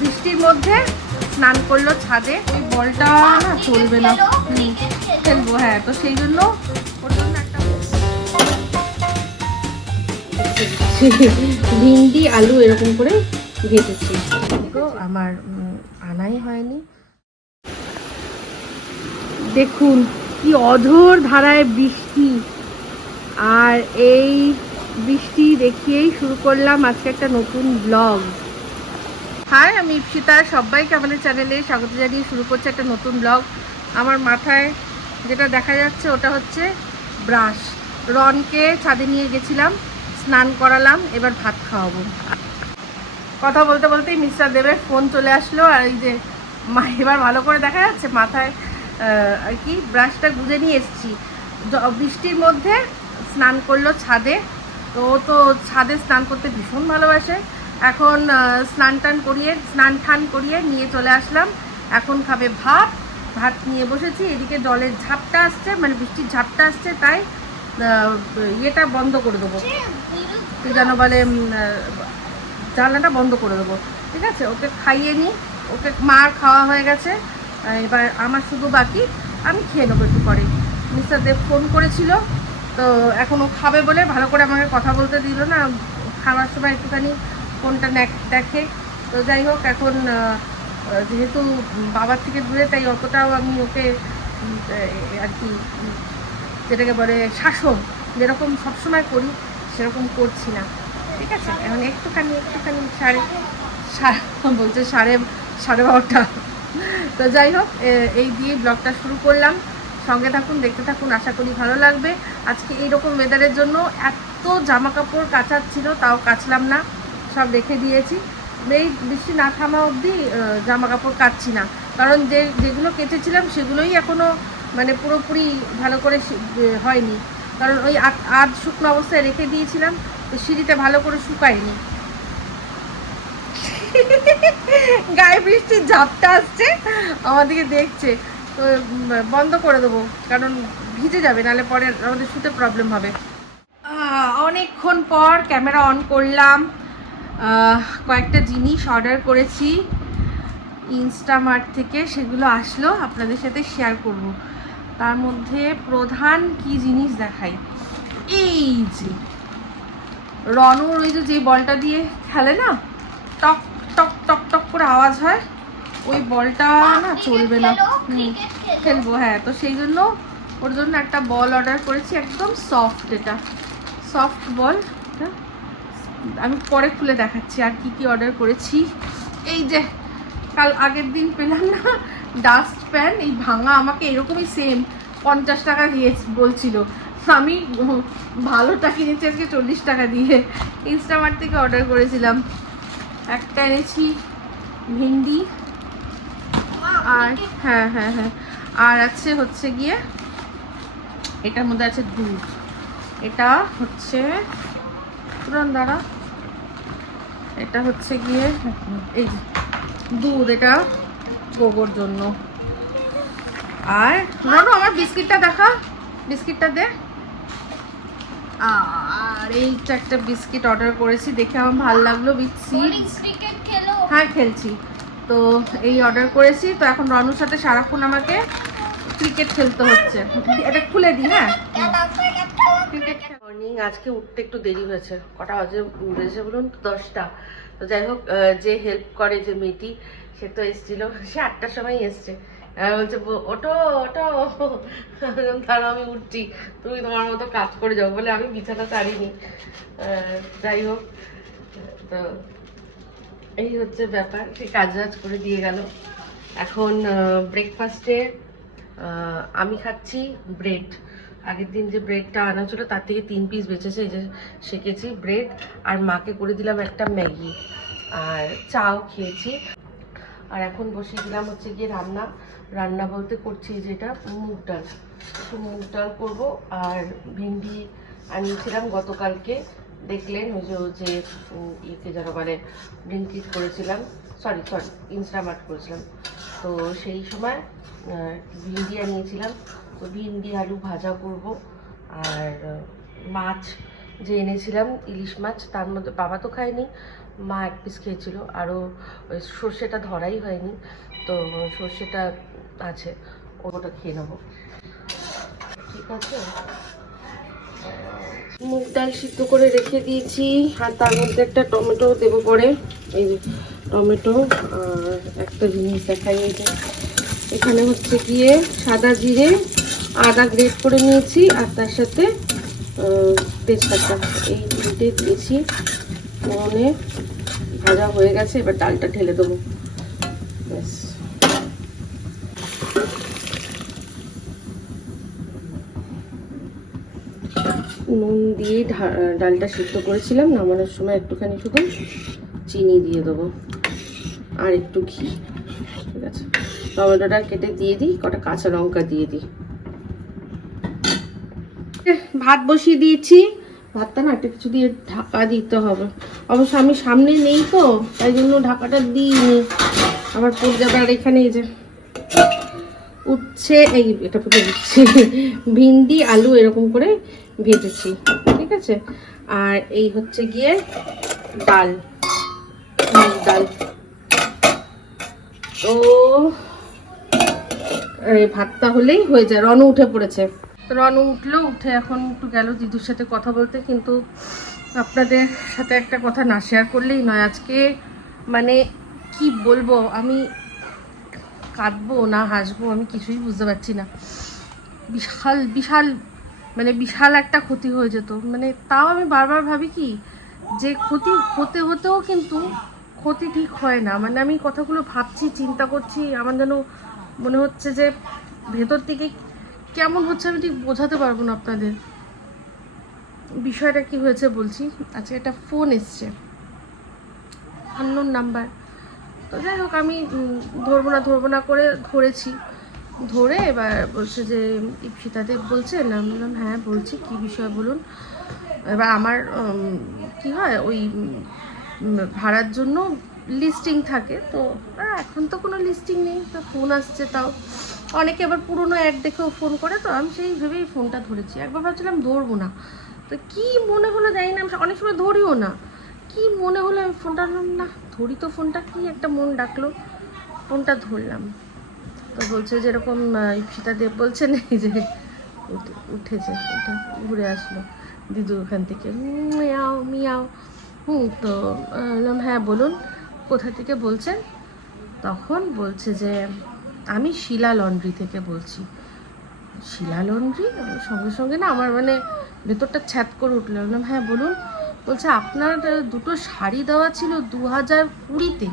বৃষ্টির মধ্যে স্নান করল ছাদে। ওই বলটা না চলবে না। খেলব হ্যাঁ তো সেই জন্য ভিন্ডি আলু এরকম করে ভেজেছি। তো আমার আনাই হয়নি। দেখুন কি অধর ধারায় বৃষ্টি। আর এই বৃষ্টি দেখিয়েই শুরু করলাম আজকে একটা নতুন ব্লগ হাই, আমি ইপসিতা সবাইকে আমাদের চ্যানেলে স্বাগত জানিয়ে শুরু করছে একটা নতুন ব্লগ। আমার মাথায় যেটা দেখা যাচ্ছে, ওটা হচ্ছে ব্রাশ। রনকে ছাদে নিয়ে গেছিলাম, স্নান করালাম, এবার ভাত খাওয়াবো। কথা বলতে বলতেই মিস্টার দেবের ফোন চলে আসলো, আর এই যে মা, এবার ভালো করে দেখা যাচ্ছে, মাথায় আর কি, ব্রাশটা গুঁজে নিয়ে এসেছি। বৃষ্টির মধ্যে স্নান করল ছাদে। তো ও তো ছাদে স্নান করতে ভীষণ ভালোবাসে। এখন স্নান টান করিয়ে, স্নান টান করিয়ে নিয়ে চলে আসলাম। এখন খাবে ভাত। ভাত নিয়ে বসেছি। এদিকে জলের ঝাপটা আসছে মানে বৃষ্টির ঝাপটা আসছে, তাই ইয়েটা বন্ধ করে দেবো। কি যেন বলে জানলাটা বন্ধ করে দেবো। ঠিক আছে? ওকে খাইয়ে নিই ওকে মার খাওয়া হয়ে গেছে। এবার আমার শুধু বাকি। আমি খেয়ে নেব একটু পরে। মিস্টার দেব ফোন করেছিল। তো এখন ও খাবে বলে ভালো করে আমাকে কথা বলতে দিল না। খাওয়ার সময় একটুখানি ফোনটা দেখে তো যাই হোক, এখন যেহেতু বাবার থেকে দূরে, তাই অতটাও আমি ওকে আর কি যেটাকে বলে শাসন যেরকম সবসময় করি, সেরকম করছি না। ঠিক আছে? এখন একটুখানি একটুখানি সাড়ে বলছে সাড়ে সাড়ে বারোটা। তো যাই হোক এই দিয়ে ব্লগটা শুরু করলাম। সঙ্গে থাকুন, দেখতে থাকুন, আশা করি ভালো লাগবে। আজকে এইরকম ওয়েদারের জন্য এত জামা কাপড় কাচার ছিল তাও কাচলাম না। সব রেখে দিয়েছি। এই বৃষ্টি না থামা অবধি জামা কাপড় কাটছি না। কারণ যে, যেগুলো কেটেছিলাম সেগুলোই এখনও মানে পুরোপুরি ভালো করে হয়নি। কারণ ওই আধ শুকনো অবস্থায় রেখে দিয়েছিলাম, তো সিঁড়িতে ভালো করে শুকায়নি। গায়ে বৃষ্টির ঝাপটা আসছে, আমাদেরকে দেখছে। তো বন্ধ করে দেবো, কারণ ভিজে যাবে, নাহলে পরে আমাদের শুতে প্রবলেম হবে। অনেকক্ষণ পর ক্যামেরা অন করলাম। কয়েকটা জিনিস অর্ডার করেছি। ইনস্টামার্ট থেকে সেগুলো আসলো আপনাদের সাথে শেয়ার করব। তার মধ্যে প্রধান কি জিনিস দেখাই? এই যে রনুর ওই যে যে বলটা দিয়ে খেলে না টক টক টক টক করে আওয়াজ হয় ওই বলটা না চলবে না। খেলব হ্যাঁ তো সেই জন্য ওর জন্য একটা বল অর্ডার করেছি একদম সফট এটা। সফট বল আমি পরে খুলে দেখাচ্ছি আর কি কি অর্ডার করেছি। এই যে, কাল আগের দিন পেলাম না ডাস্ট প্যান এই ভাঙা আমাকে এরকমই সেম পঞ্চাশ টাকা দিয়ে বলছিল। আমি, ভালোটা কিনেছি আজকে চল্লিশ টাকা দিয়ে। ইনস্টামার্ট থেকে অর্ডার করেছিলাম। একটা এনেছি ভিন্ডি। আর হ্যাঁ হ্যাঁ হ্যাঁ। আর আছে হচ্ছে গিয়ে, এটার মধ্যে আছে দুধ। এটা হচ্ছে দ্বারা এটা হচ্ছে গিয়ে এই দুধ এটা গোবর জন্য। আর রানু আমার বিস্কিটটা দেখা। বিস্কিটটা দে। আর এইটা একটা বিস্কিট অর্ডার করেছি দেখে আমার ভালো লাগল সিডস হ্যাঁ খেলছি। তো এই অর্ডার করেছি তো এখন রনুর সাথে সারাক্ষণ আমাকে ক্রিকেট খেলতে হচ্ছে। এটা খুলে দিই হ্যাঁ। মর্নিং আজকে উঠতে একটু দেরি হয়েছে। কটা বাজে বেজেছে বলুন দশটা। তো যাই হোক যে হেল্প করে যে মেয়েটি, সে তো এসেছিল। সে আটটার সময় এসছে। বলছে, "ব- ওঠো ওঠো। তাহলে আমি উঠছি। তুমি তোমার মতো কাজ করে যাও। বলে আমি বিছানা ছাড়িনি। যাই হোক, তো এই হচ্ছে ব্যাপার। সে কাজ বাজ করে দিয়ে গেল। এখন ব্রেকফাস্টে আমি খাচ্ছি ব্রেড আগের দিন যে ব্রেডটা আনা ছিল, তার থেকে তিন পিস বেঁচেছে, এই যে সেকেছি ব্রেড আর মাকে করে দিলাম একটা ম্যাগি। আর চাও খেয়েছি। আর এখন বসিয়ে দিলাম হচ্ছে গিয়ে রান্না। রান্না বলতে করছি যেটা মুগ ডাল। মুগ ডাল করব, আর ভিন্ডি আনিয়েছিলাম গতকালকে। দেখলেন ওই যে যে ইয়েকে যারা বলে, ব্লিঙ্কিট করেছিলাম। সরি সরি ইনস্টামার্ট করেছিলাম। তো সেই সময় ভিন্ডি আনিয়েছিলাম। তো ভিন্ডি আলু ভাজা করব। আর মাছ যে এনেছিলাম, ইলিশ মাছ, তার মধ্যে বাবা তো খায়নি, মা এক পিস খেয়েছিল। আরও সর্ষেটা ধরাই হয়নি, তো সর্ষেটা আছে, ওটা খেয়ে নেব। ঠিক আছে? মুগ ডাল সিদ্ধ করে রেখে দিয়েছি, আর তার মধ্যে একটা টমেটো দেবো পরে। এই টমেটো আর একটা জিনিস দেখাই এখানে হচ্ছে গিয়ে সাদা জিরে আদা গ্রেট করে নিয়েছি আর তার সাথে তেজপাতা। এই তিনটে দিয়েছি। মনে ভাজা হয়ে গেছে, এবার ডালটা ঢেলে দেবো। ব্যাস। নুন দিয়ে ডালটা সিদ্ধ করেছিলাম, নামানোর সময় একটুখানি শুধু চিনি দিয়ে দেবো। আর একটু ঘি। ঠিক আছে? টমেটোটা কেটে দিয়ে দিই, কটা কাঁচা লঙ্কা দিয়ে দিই। ভাত বসিয়ে দিয়েছি। ভাতটা না একটা কিছু দিয়ে ঢাকা দিতে হবে। অবশ্য আমি সামনে নেই তো, তাই জন্য ঢাকাটা দিইনি। আবার পড়ে যাবে আর এখানে যে উঠছে এই এটা ফুটে দিচ্ছি ভিন্ডি, আলু এরকম করে ভেজেছি, ঠিক আছে? আর এই হচ্ছে গিয়ে ডাল ডাল। তো এই ভাতটা হলেই হয়ে যায়, রনু উঠে পড়েছে। তো রনু উঠল, উঠে এখন একটু গেল দিদুর সাথে কথা বলতে, কিন্তু আপনাদের সাথে একটা কথা না শেয়ার করলেই নয়। আজকে মানে কি বলব, আমি কাঁদবো না হাসবো, আমি কিছুই বুঝতে পারছি না। বিশাল বিশাল মানে বিশাল একটা ক্ষতি হয়ে যেত। মানে তাও আমি বারবার ভাবি কি, যে ক্ষতি হতে, হতেও কিন্তু ক্ষতি ঠিক হয় না। মানে আমি কথাগুলো ভাবছি, চিন্তা করছি, আমার যেন মনে হচ্ছে যে ভেতর থেকে কেমন হচ্ছে আমি ঠিক বোঝাতে পারব না আপনাদের। বিষয়টা কি হয়েছে বলছি। আচ্ছা একটা ফোন এসছে। আননোন নাম্বার তো যাই হোক, আমি ধরবো না ধরবো না করে ধরেছি। ধরে এবার বলছে যে, ইপসিতা দেব বলছেন। আমি বললাম হ্যাঁ বলছি, কি বিষয় বলুন? এবার আমার কি হয়, ওই ভাড়ার জন্য লিস্টিং থাকে। তো এখন তো কোনো লিস্টিং নেই, তো ফোন আসছে তাও। অনেকে আবার পুরনো অ্যাড দেখেও ফোন করে, তো আমি সেই ভেবেই ফোনটা ধরেছি। একবার ভাবছিলাম ধরবো না। তো কি মনে হলো জানি না, আমি অনেক সময় ধরিও না। কি মনে হলো আমি ফোনটা না, ধরি তো ফোনটা কি একটা মন ডাকলো। ফোনটা ধরলাম। তো বলছে যেরকম ইপসিতা দেব বলছেন, এই যে উঠে- উঠেছে এটা ঘুরে আসলো দিদু ওখান থেকে। Miao Miao. হুম, তো বললাম হ্যাঁ বলুন, কোথা থেকে বলছেন? তখন বলছে যে আমি শিলা লন্ড্রি থেকে বলছি। শিলা লন্ড্রি? সঙ্গে সঙ্গে না আমার মানে ভেতরটা ছ্যাত করে উঠল। বললাম হ্যাঁ বলুন। বলছে, আপনার দুটো শাড়ি দেওয়া ছিল দু হাজার কুড়িতে।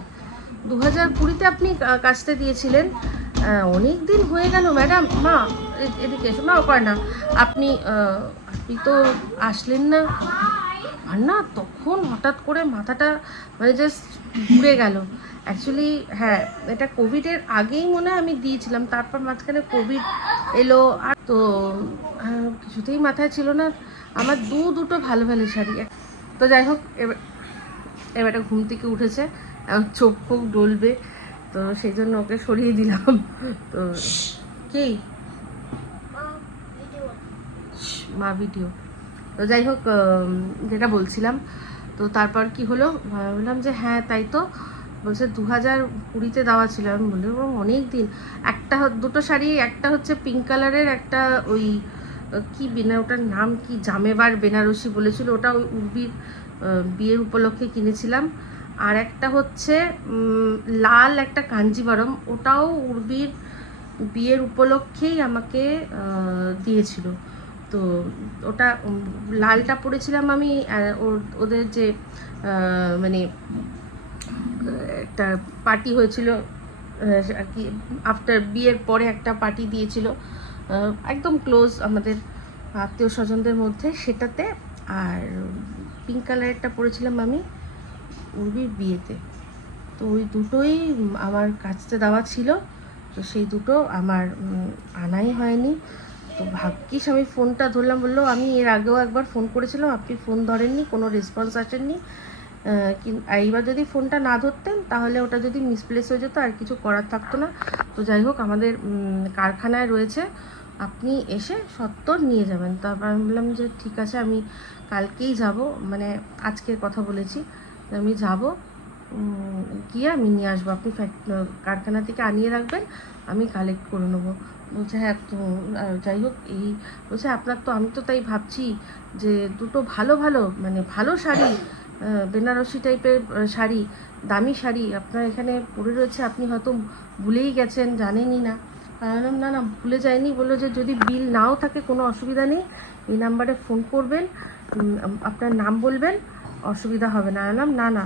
দু হাজার কুড়িতে আপনি কাচতে দিয়েছিলেন। অনেক দিন হয়ে গেল, ম্যাডাম। মা এদিকে এসো। মা ওপার না। আপনি আপনি তো আসলেন না। আর না তখন হঠাৎ করে মাথাটা মানে জাস্ট ঘুরে গেল। অ্যাকচুয়ালি হ্যাঁ এটা কোভিডের আগেই মনে হয় আমি দিয়েছিলাম, তারপর মাঝখানে কোভিড এলো, আর তো কিছুতেই মাথায় ছিল না। আমার দু দুটো ভালো ভালো শাড়ি। তো যাই হোক, এবার, এবারে ঘুম থেকে উঠেছে চোখ ফোক ডলবে, তো সেই জন্য ওকে সরিয়ে দিলাম। তো, কি? মা ভিডিও। তো যাই হোক যেটা বলছিলাম, তো তারপর কি হলো? ভাবলাম যে হ্যাঁ তাই তো। বলছে দু হাজার কুড়িতে দেওয়া ছিল, আমি বললাম অনেক দিন একটা, দুটো শাড়ি, একটা হচ্ছে পিঙ্ক কালারের একটা ওই কি বেনা, ওটার নাম কি? জামেবার বেনারসি বলেছিল, ওটা ওই উর্বির বিয়ের উপলক্ষে কিনেছিলাম। আর একটা হচ্ছে লাল একটা কাঞ্জিবারম, ওটাও উর্বির বিয়ের উপলক্ষেই আমাকে দিয়েছিল। তো ওটা লালটা পরেছিলাম আমি ওদের যে মানে একটা পার্টি হয়েছিল আর কি আফটার বিয়ের পরে একটা পার্টি দিয়েছিল একদম ক্লোজ আমাদের আত্মীয় স্বজনদের মধ্যে সেটাতে। আর পিঙ্ক কালারেরটা পরেছিলাম আমি উর্বির বিয়েতে। তো ওই দুটোই আমার কাছতে দেওয়া ছিল, তো সেই দুটো আমার আনাই হয়নি। তো ভাগ্যিস আমি ফোনটা ধরলাম, বলল, আমি এর আগেও একবার ফোন করেছিলাম, আপনি ফোন ধরেননি, কোনো রেসপন্স আসেননি। এইবার যদি ফোনটা না ধরতেন, তাহলে ওটা যদি মিসপ্লেস হয়ে যেত আর কিছু করার থাকতো না। তো যাই হোক, আমাদের কারখানায় রয়েছে। আপনি এসে সত্তর নিয়ে যাবেন। তারপর আমি বললাম যে, ঠিক আছে, আমি কালকেই যাব। মানে আজকের কথা বলেছি। আমি যাব গিয়ে আমি নিয়ে আসব। আপনি কারখানা থেকে আনিয়ে রাখবেন, আমি কালেক্ট করে নেব। বলছে হ্যাঁ তো যাই হোক, এই বলছে, আপনার তো, আমি তো তাই ভাবছি যে, দুটো ভালো ভালো মানে ভালো শাড়ি বেনারসি টাইপের শাড়ি দামি শাড়ি আপনার এখানে পড়ে রয়েছে আপনি হয়তো ভুলেই গেছেন জানেনই না। বললাম না না ভুলে যায়নি বলল যে যদি বিল নাও থাকে কোনো অসুবিধা নেই। এই নাম্বারে ফোন করবেন আপনার নাম বলবেন অসুবিধা হবে না। বললাম না না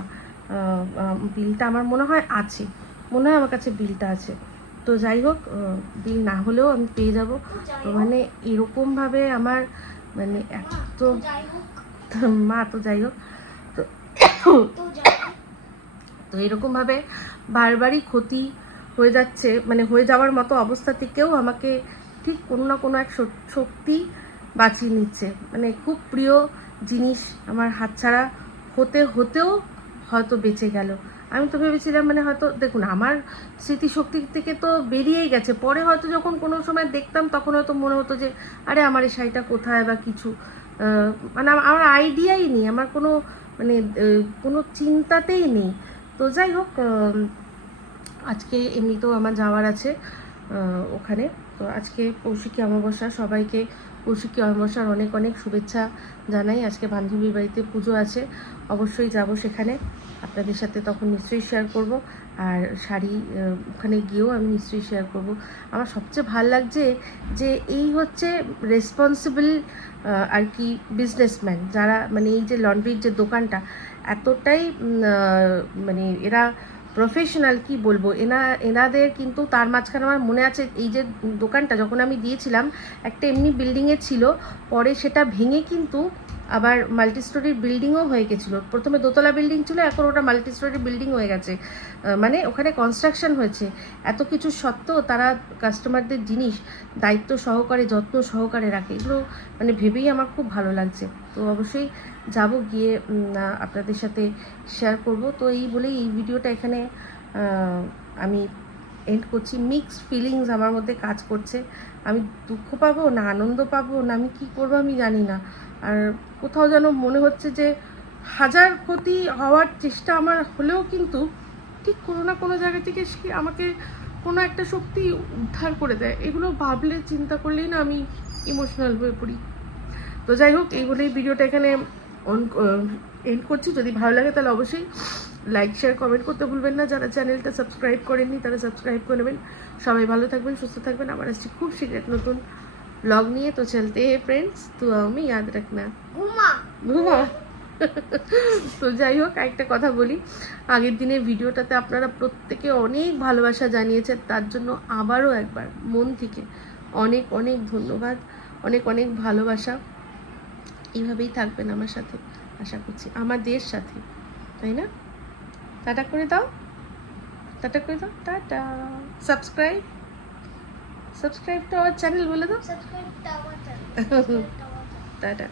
বিলটা আমার মনে হয় আছে। মনে হয় আমার কাছে বিলটা আছে। তো যাই হোক বিল না হলেও আমি পেয়ে যাব। তো মানে এরকমভাবে আমার মানে এত মা তো যাই হোক। তো এরকমভাবে বারবারই ক্ষতি হয়ে যাচ্ছে মানে হয়ে যাওয়ার মতো অবস্থা থেকেও আমাকে ঠিক কোনো না কোনো এক শক্তি বাঁচিয়ে নিচ্ছে। মানে খুব প্রিয় জিনিস আমার হাতছাড়া হতে, হতেও হয়তো বেঁচে গেল। আমি তো ভেবেছিলাম মানে হয়তো, দেখুন আমার স্মৃতিশক্তি থেকে তো বেরিয়েই গেছে। পরে হয়তো যখন কোনো সময় দেখতাম তখন হয়তো মনে হতো যে, আরে আমার এই শাড়িটা কোথায় বা কিছু মানে আমার আইডিয়াই নেই। আমার কোনো মানে কোনো চিন্তাতেই নেই। তো যাই হোক আজকে এমনিতেও আমার যাওয়ার আছে ওখানে। তো আজকে কৌশিকী অমাবস্যা, সবাইকে কৌশিকী অমাবস্যার অনেক অনেক শুভেচ্ছা জানাই। আজকে বান্ধবীর বাড়িতে পুজো আছে, অবশ্যই যাব সেখানে। আপনাদের সাথে তখন নিশ্চয়ই শেয়ার করব। আর শাড়ি ওখানে গিয়েও আমি নিশ্চয়ই শেয়ার করব। আমার সবচেয়ে ভালো লাগছে যে এই হচ্ছে রেসপন্সিবল আর কি বিজনেসম্যান যারা মানে এই যে লন্ড্রির যে দোকানটা, এতটাই মানে এরা প্রফেশনাল কি বলব? এনা, এনাদের কিন্তু তার মাঝখানে আমার মনে আছে এই যে দোকানটা যখন আমি দিয়েছিলাম, একটা এমনি বিল্ডিংয়ে ছিল, পরে সেটা ভেঙে কিন্তু আবার মাল্টি স্টোরির বিল্ডিংও হয়ে গেছিল। প্রথমে দোতলা বিল্ডিং ছিল, এখন ওটা মাল্টি স্টোরি বিল্ডিং হয়ে গেছে। মানে ওখানে কনস্ট্রাকশন হয়েছে। এত কিছু সত্ত্বেও তারা কাস্টমারদের জিনিস দায়িত্ব সহকারে, যত্ন সহকারে রাখে। এগুলো মানে ভেবেই আমার খুব ভালো লাগছে। তো অবশ্যই যাব গিয়ে আপনাদের সাথে শেয়ার করব। তো এই বলেই এই ভিডিওটা এখানে আমি এন্ড করছি। মিক্সড ফিলিংস আমার মধ্যে কাজ করছে। আমি দুঃখ পাবো না আনন্দ পাবো না আমি কি করব আমি জানি না। আর কোথাও যেন মনে হচ্ছে যে হাজার ক্ষতি হওয়ার চেষ্টা আমার হলেও কিন্তু ঠিক কোনো না কোনো জায়গা থেকে সে আমাকে কোনো একটা শক্তি উদ্ধার করে দেয়। এগুলো ভাবলে, চিন্তা করলেই না আমি ইমোশনাল হয়ে পড়ি। তো যাই হোক, এই বলেই ভিডিওটা এখানে অন এন্ড করছি। যদি ভালো লাগে তাহলে অবশ্যই লাইক শেয়ার কমেন্ট করতে ভুলবেন না। যারা চ্যানেলটা সাবস্ক্রাইব করেননি তারা সাবস্ক্রাইব করে নেবেন। সবাই ভালো থাকবেন সুস্থ থাকবেন। আবার আসছি খুব শীঘ্র নতুন ব্লগ নিয়ে। তো চলতে হে ফ্রেন্ডস তো আমি ইয়াদ রাখনা। ঘুমা। ঘুমা। তো যাই হোক একটা কথা বলি। আগের দিনের ভিডিওটাতে আপনারা প্রত্যেকে অনেক ভালোবাসা জানিয়েছেন। তার জন্য আবারও একবার মন থেকে অনেক অনেক ধন্যবাদ। অনেক অনেক ভালোবাসা। এইভাবেই থাকবেন আমার সাথে। আশা করছি আমাদের সাথে। তাই না? টাটা করে দাও। টাটা করে দাও tata. Subscribe subscribe to our channel বলে দাও। টাটা।